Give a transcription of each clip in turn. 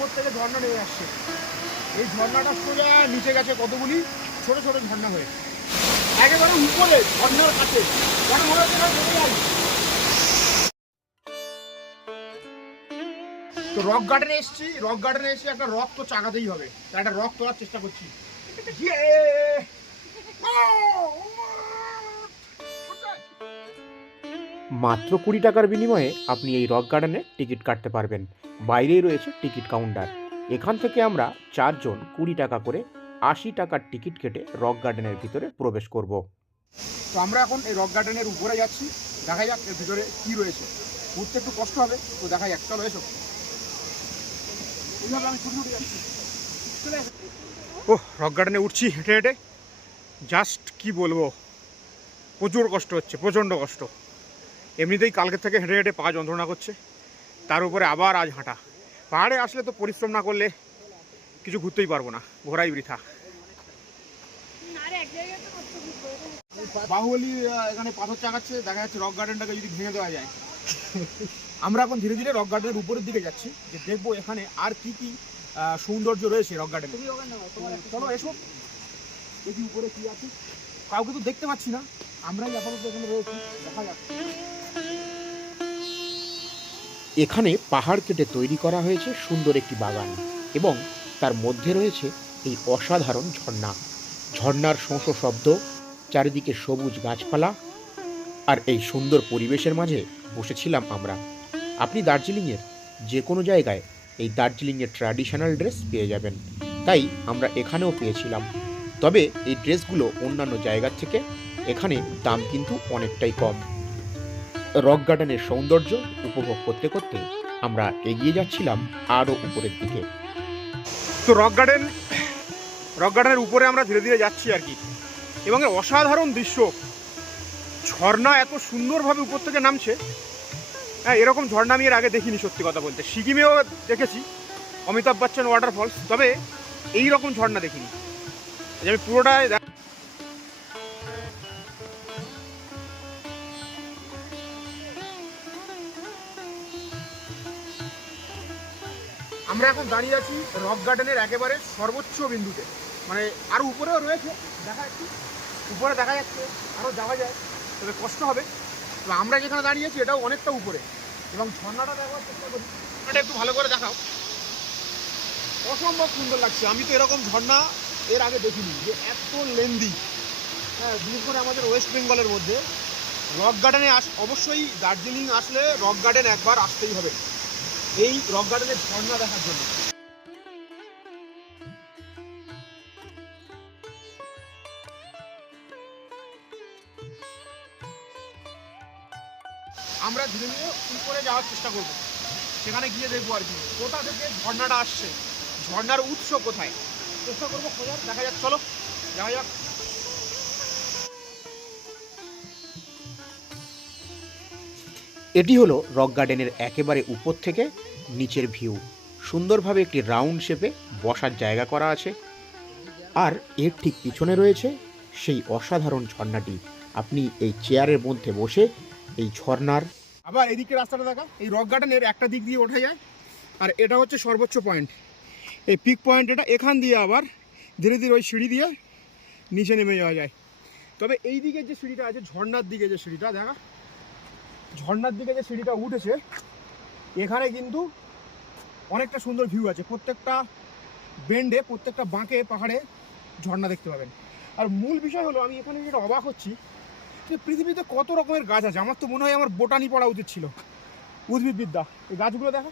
উপর থেকে ঝর্ণা নেমে আসছে। এই ঝর্ণাটা সোজা নিচে গেছে কতগুলি? ছোট ছোট ঝর্ণা হয়ে। একেবারে উপরে ঝর্ণার কাছে। যেন মনে হচ্ছে তো রক গার্ডেনে এসেছি। রক গার্ডেনে এসে একটা রক তো চাকাতেই হবে। একটা রক তোলার চেষ্টা করছি। মাত্র কুড়ি টাকার বিনিময়ে আপনি এই রক গার্ডেনে টিকিট কাটতে পারবেন। বাইরেই রয়েছে টিকিট কাউন্টার। এখান থেকে আমরা চারজন কুড়ি টাকা করে আশি টাকার টিকিট কেটে রক গার্ডেনের ভিতরে প্রবেশ করব। তো আমরা এখন এই রক গার্ডেনের উপরে যাচ্ছি। দেখা যাক এর ভিতরে কী রয়েছে। উঠতে একটু কষ্ট হবে তো দেখা যাক। চলো এসো। এইভাবে আমি ছুটে ছুটে যাচ্ছি। ও রক গার্ডেনে উঠছি হেঁটে হেঁটে। জাস্ট কি বলব? প্রচুর কষ্ট হচ্ছে প্রচণ্ড কষ্ট। এমনিতেই কালকে থেকে হেঁটে হেঁটে পা যন্ত্রণা করছে। তার উপরে আবার আজ হাঁটা। পাহাড়ে আসলে তো পরিশ্রম না করলে কিছু ঘুরতেই পারব না। ঘোরাই বৃথা। বাহুবলী এখানে পাথর চাকাচ্ছে দেখা যাচ্ছে রক গার্ডেনটাকে যদি ভেঙে দেওয়া যায়। আমরা এখন ধীরে ধীরে রক গার্ডেনের উপরের দিকে যাচ্ছি যে দেখব এখানে আর কি কি সৌন্দর্য রয়েছে রক গার্ডেনে চলো এসো। দেখি উপরে কি আছে। কাউকে তো দেখতে পাচ্ছি না। আমরাই আপাতত এখানে রয়েছি। দেখা যাক। এখানে পাহাড় কেটে তৈরি করা হয়েছে সুন্দর একটি বাগান এবং তার মধ্যে রয়েছে এই অসাধারণ ঝর্ণা। ঝর্ণার শোঁসো শব্দ, চারিদিকে সবুজ গাছপালা আর এই সুন্দর পরিবেশের মাঝে বসেছিলাম আমরা। আপনি দার্জিলিংয়ের যে কোনো জায়গায় এই দার্জিলিংয়ের ট্র্যাডিশনাল ড্রেস পেয়ে যাবেন। তাই আমরা এখানেও পেয়েছিলাম। তবে এই ড্রেসগুলো অন্যান্য জায়গার থেকে এখানে দাম কিন্তু অনেকটাই কম। রক গার্ডেনের সৌন্দর্য উপভোগ করতে করতে আমরা এগিয়ে যাচ্ছিলাম আরও উপরের দিকে। তো রক গার্ডেন, রক গার্ডেনের উপরে আমরা ধীরে ধীরে যাচ্ছি আর কি। এবং অসাধারণ দৃশ্য, ঝর্ণা এত সুন্দরভাবে উপর থেকে নামছে। হ্যাঁ এরকম ঝর্ণা আমি এর আগে দেখিনি সত্যি কথা বলতে। সিকিমেও দেখেছি, অমিতাভ বচ্চন ওয়াটারফলস তবে এই রকম ঝর্ণা দেখিনি। আমি পুরোটাই আমরা এখন দাঁড়িয়ে আছি রক গার্ডেনের একেবারে সর্বোচ্চ বিন্দুতে। মানে আরও উপরেও রয়েছে, দেখা যাচ্ছে। উপরে দেখা যাচ্ছে, আরও যাওয়া যায়, তবে কষ্ট হবে। তো আমরা যেখানে দাঁড়িয়ে আছি, এটাও অনেকটা উপরে। এবং ঝর্ণাটা দেখার চেষ্টা করি। ঝর্ণাটা একটু ভালো করে দেখাও। অসম্ভব সুন্দর লাগছে। আমি তো এরকম ঝর্ণা এর আগে দেখিনি, যে এত লেন্দি হ্যাঁ বিশেষ করে আমাদের ওয়েস্ট বেঙ্গলের মধ্যে। রক গার্ডেনে আস অবশ্যই দার্জিলিং আসলে রক গার্ডেন একবার আসতেই হবে। এই রক গার্ডেনের ঝর্ণা দেখার জন্য। আমরা ধীরে ধীরে উপরে যাওয়ার চেষ্টা করব। সেখানে গিয়ে দেখব আর কি। কোথা থেকে ঝর্ণাটা আসছে? ঝর্ণার উৎস কোথায়? চেষ্টা করব খোঁজার। দেখা যাক, চলো। যাওয়া যাক। এটি হলো রক গার্ডেনের একেবারে উপর থেকে নিচের ভিউ। সুন্দরভাবে একটি রাউন্ড শেপে বসার জায়গা করা আছে। আর এর ঠিক পিছনে রয়েছে সেই অসাধারণ ঝর্ণাটি। আপনি এই চেয়ারের মধ্যে বসে এই ঝর্ণার আবার এদিকে রাস্তাটা দেখা, এই রক গার্ডেনের একটা দিক দিয়ে ওঠা যায়। আর এটা হচ্ছে সর্বোচ্চ পয়েন্ট। এই পিক পয়েন্ট এটা, এখান দিয়ে আবার ধীরে ধীরে ওই সিঁড়ি দিয়ে নিচে নেমে যাওয়া যায়। তবে এই দিকে যে সিঁড়িটা আছে, ঝর্ণার দিকে যে সিঁড়িটা, দেখা। ঝর্ণার দিকে যে সিঁড়িটা উঠেছে, এখানে কিন্তু অনেকটা সুন্দর ভিউ আছে। প্রত্যেকটা বেন্ডে প্রত্যেকটা বাঁকে, পাহাড়ে ঝর্ণা দেখতে পাবেন। আর মূল বিষয় হলো, আমি এখানে যেটা অবাক হচ্ছি, যে পৃথিবীতে কত রকমের গাছ আছে? আমার তো মনে হয় আমার বোটানি পড়া উচিত ছিল। উদ্ভিদবিদ্যা। এই গাছগুলো দেখা।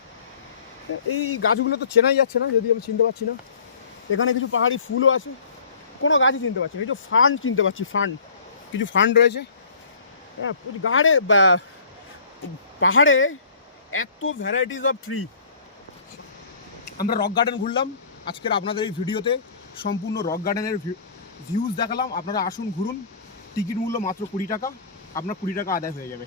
এই গাছগুলো তো চেনাই যাচ্ছে না যদি আমি চিনতে পারছি না। এখানে কিছু পাহাড়ি ফুলও আছে। কোনো গাছই চিনতে পারছি না। তো ফান্ড চিনতে পারছি, ফান্ড। কিছু ফান্ড রয়েছে। হ্যাঁ গাড়ে পাহাড়ে এত ভ্যারাইটিস অফ ট্রি আমরা রক গার্ডেন ঘুরলাম। আজকের আপনাদের এই ভিডিওতে সম্পূর্ণ রক গার্ডেনের ভিউজ দেখালাম। আপনারা আসুন, ঘুরুন। টিকিট মূল্য মাত্র কুড়ি টাকা। আপনার কুড়ি টাকা আদায় হয়ে যাবে।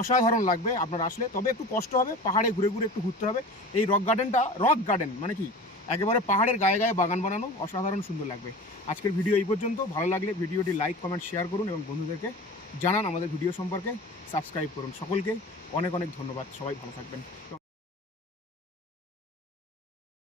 অসাধারণ লাগবে আপনার আসলে। তবে একটু কষ্ট হবে। পাহাড়ে ঘুরে ঘুরে একটু ঘুরতে হবে। এই রক গার্ডেনটা রক গার্ডেন মানে কি? একেবারে পাহাড়ের গায়ে গায়ে বাগান বানানো অসাধারণ সুন্দর লাগবে। আজকের ভিডিও এই পর্যন্ত। ভালো লাগলে ভিডিওটি লাইক কমেন্ট শেয়ার করুন এবং বন্ধুদেরকে জানান আমাদের ভিডিও সম্পর্কে। সাবস্ক্রাইব করুন। সকলকে অনেক অনেক ধন্যবাদ। সবাই ভালো থাকবেন।